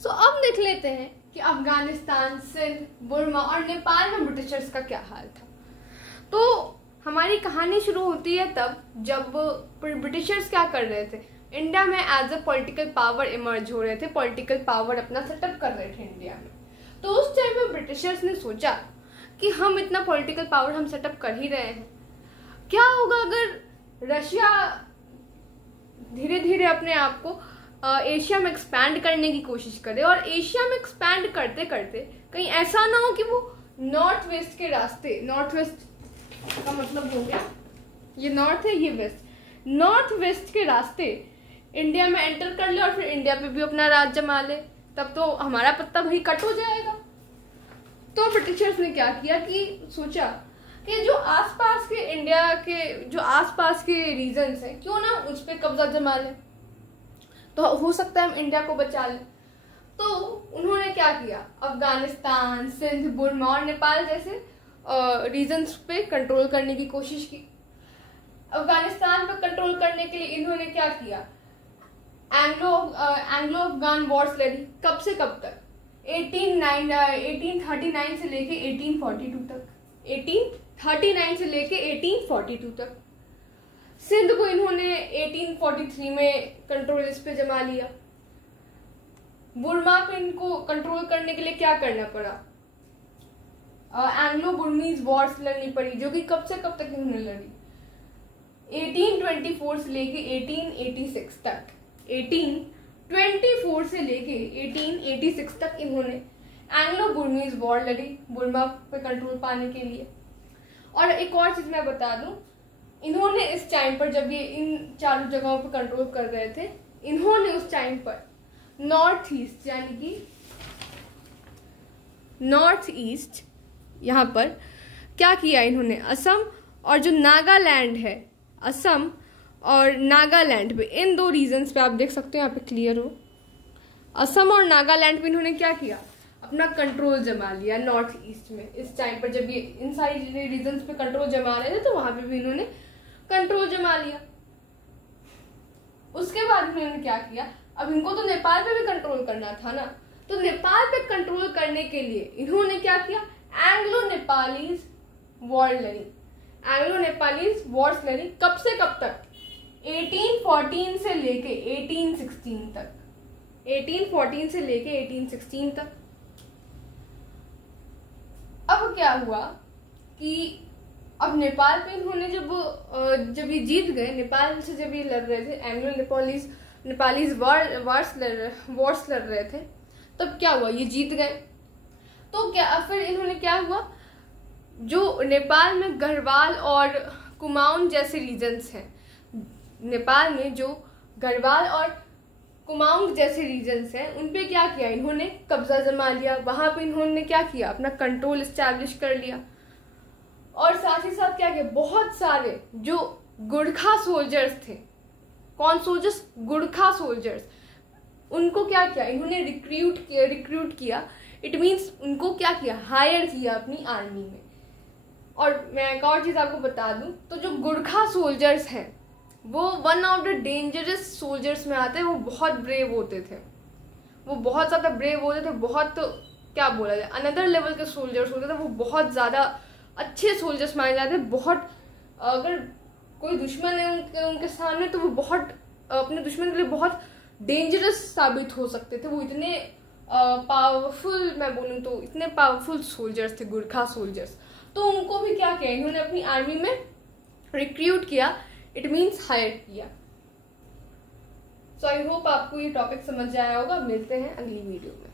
सो अब देख लेते हैं कि अफगानिस्तान, सिंध, बुर्मा और नेपाल में ब्रिटिशर्स का क्या हाल था। तो हमारी कहानी शुरू होती है तब जब ब्रिटिशर्स क्या कर रहे थे, इंडिया में as a political power emerge हो रहे थे, पॉलिटिकल पावर अपना सेटअप कर रहे थे इंडिया में। तो उस टाइम में ब्रिटिशर्स ने सोचा कि हम इतना पॉलिटिकल पावर हम सेटअप कर ही रहे हैं, क्या होगा अगर रशिया धीरे धीरे अपने आप को एशिया में एक्सपैंड करने की कोशिश करे, और एशिया में एक्सपैंड करते करते कहीं ऐसा ना हो कि वो नॉर्थ वेस्ट के रास्ते, नॉर्थ वेस्ट का मतलब हो गया ये नॉर्थ है ये वेस्ट, नॉर्थ वेस्ट के रास्ते इंडिया में एंटर कर ले और फिर इंडिया पे भी अपना राज जमा ले, तब तो हमारा पत्ता भाई कट हो जाएगा। तो ब्रिटिशर्स ने क्या किया कि सोचा कि जो आसपास के इंडिया के जो आसपास के रीजन्स हैं क्यों ना उस पर कब्जा जमा ले, तो हो सकता है हम इंडिया को बचा लें। तो उन्होंने क्या किया, अफगानिस्तान, सिंध, बुर्मा और नेपाल जैसे रीजन्स पे कंट्रोल करने की कोशिश की। अफगानिस्तान पर कंट्रोल करने के लिए इन्होंने क्या किया, एंग्लो अफगान वॉर्स लड़ी। कब से कब तक, 1839 से लेके 1842 तक, 1839 से लेके 1842 तक। सिंध को इन्होंने 1843 में कंट्रोल इस पे जमा लिया। बुर्मा पे इनको कंट्रोल करने के लिए क्या करना पड़ा, एंग्लो बुर्मीज वॉर्स लड़नी पड़ी, जो कि कब से कब तक इन्होंने लड़ी, 1824 से लेके 1886 तक, 1824 से लेके 1886 तक इन्होंने एंग्लो बुर्मीज वॉर लड़ी बुर्मा पे कंट्रोल पाने के लिए। और एक और चीज मैं बता दूं, इन्होंने इस टाइम पर जब ये इन चारों जगहों पर कंट्रोल कर रहे थे, इन्होंने उस टाइम पर नॉर्थ ईस्ट यानी कि नॉर्थ ईस्ट यहाँ पर क्या किया इन्होंने, असम और जो नागालैंड है, असम और नागालैंड पे, इन दो रीजन्स पे आप देख सकते हो यहाँ पे क्लियर हो, असम और नागालैंड पे इन्होंने क्या किया, अपना कंट्रोल जमा लिया नॉर्थ ईस्ट में। इस टाइम पर जब ये इन सारी रीजन्स पे कंट्रोल जमा रहे थे तो वहां पे भी इन्होंने कंट्रोल जमा लिया। उसके बाद इन्होंने क्या किया, अब इनको तो नेपाल पे भी कंट्रोल करना था ना, तो नेपाल पे कंट्रोल करने के लिए इन्होंने क्या किया, एंग्लो नेपालीज वॉर लड़ी, एंग्लो नेपालीज वॉर्स लड़ी। कब से कब तक, 1814 से लेके 1816 तक, 1814 से लेके 1816 तक। अब क्या हुआ कि अब नेपाल पे इन्होंने जब ये जीत गए, नेपाल से जब ये लड़ रहे थे, एंग्लो नेपालीज वॉर्स लड़ रहे थे, तब क्या हुआ, ये जीत गए। तो क्या फिर इन्होंने क्या हुआ, जो नेपाल में गढ़वाल और कुमाऊन जैसे रीजन्स हैं, नेपाल में जो गढ़वाल और कुमाऊं जैसे रीजन्स हैं, उन पे क्या किया इन्होंने, कब्जा जमा लिया। वहां पे इन्होंने क्या किया, अपना कंट्रोल एस्टैब्लिश कर लिया। और साथ ही साथ क्या किया, बहुत सारे जो गुरखा सोल्जर्स थे, कौन सोल्जर्स, गुरखा सोल्जर्स, उनको क्या किया इन्होंने, रिक्रूट किया। इट मीन्स उनको क्या किया, हायर किया अपनी आर्मी में। और मैं एक और चीज आपको बता दूं, तो जो गुरखा सोल्जर्स हैं वो one of the dangerous soldiers में आते हैं। वो बहुत ब्रेव होते थे, वो बहुत ज्यादा ब्रेव होते थे, बहुत क्या बोला जाए, अनदर लेवल के सोल्जर्स होते थे। वो बहुत ज्यादा अच्छे सोल्जर्स माने जाते हैं। बहुत, अगर कोई दुश्मन है उनके सामने तो वो बहुत अपने दुश्मन के लिए बहुत डेंजरस साबित हो सकते थे। वो इतने पावरफुल, मैं बोलूँ तो इतने पावरफुल सोल्जर्स थे गुरखा सोल्जर्स। तो उनको भी क्या किया इन्होंने, अपनी आर्मी में रिक्रूट किया, इट मीन्स हायर किया। सो आई होप आपको ये टॉपिक समझ आया होगा। मिलते हैं अगली वीडियो में।